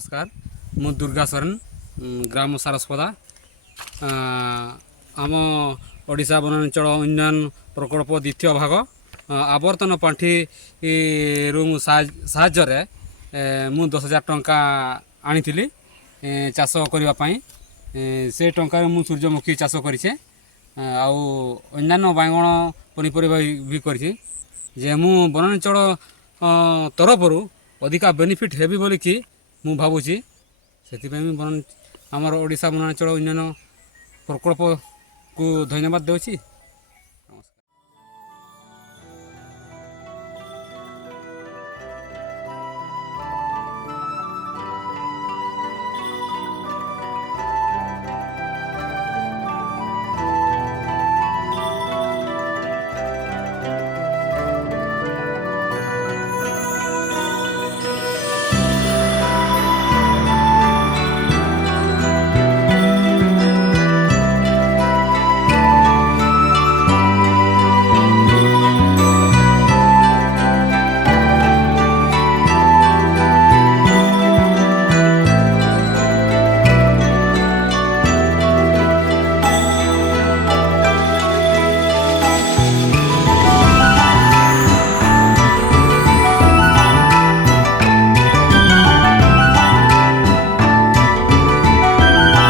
नमस्कार मु दुर्गा सरन ग्राम सारस्वदा आम ओडिशा वनांचल उन्नयन प्रकल्प द्वितीय भाग आवर्तन पांठि रु साहाय्य मु 10,000 टंका आनी चाष करने से टंकार मु सूर्यमुखी चाष करें अन्य बैगण पनीपरिया भी करें जे मु वनांचल तरफ अधिका बेनिफिट हेबी बोली कि मु भावुची से आमर ओडिशा वनांचल उन्नयन प्रकल्प को धन्यवाद देउछि।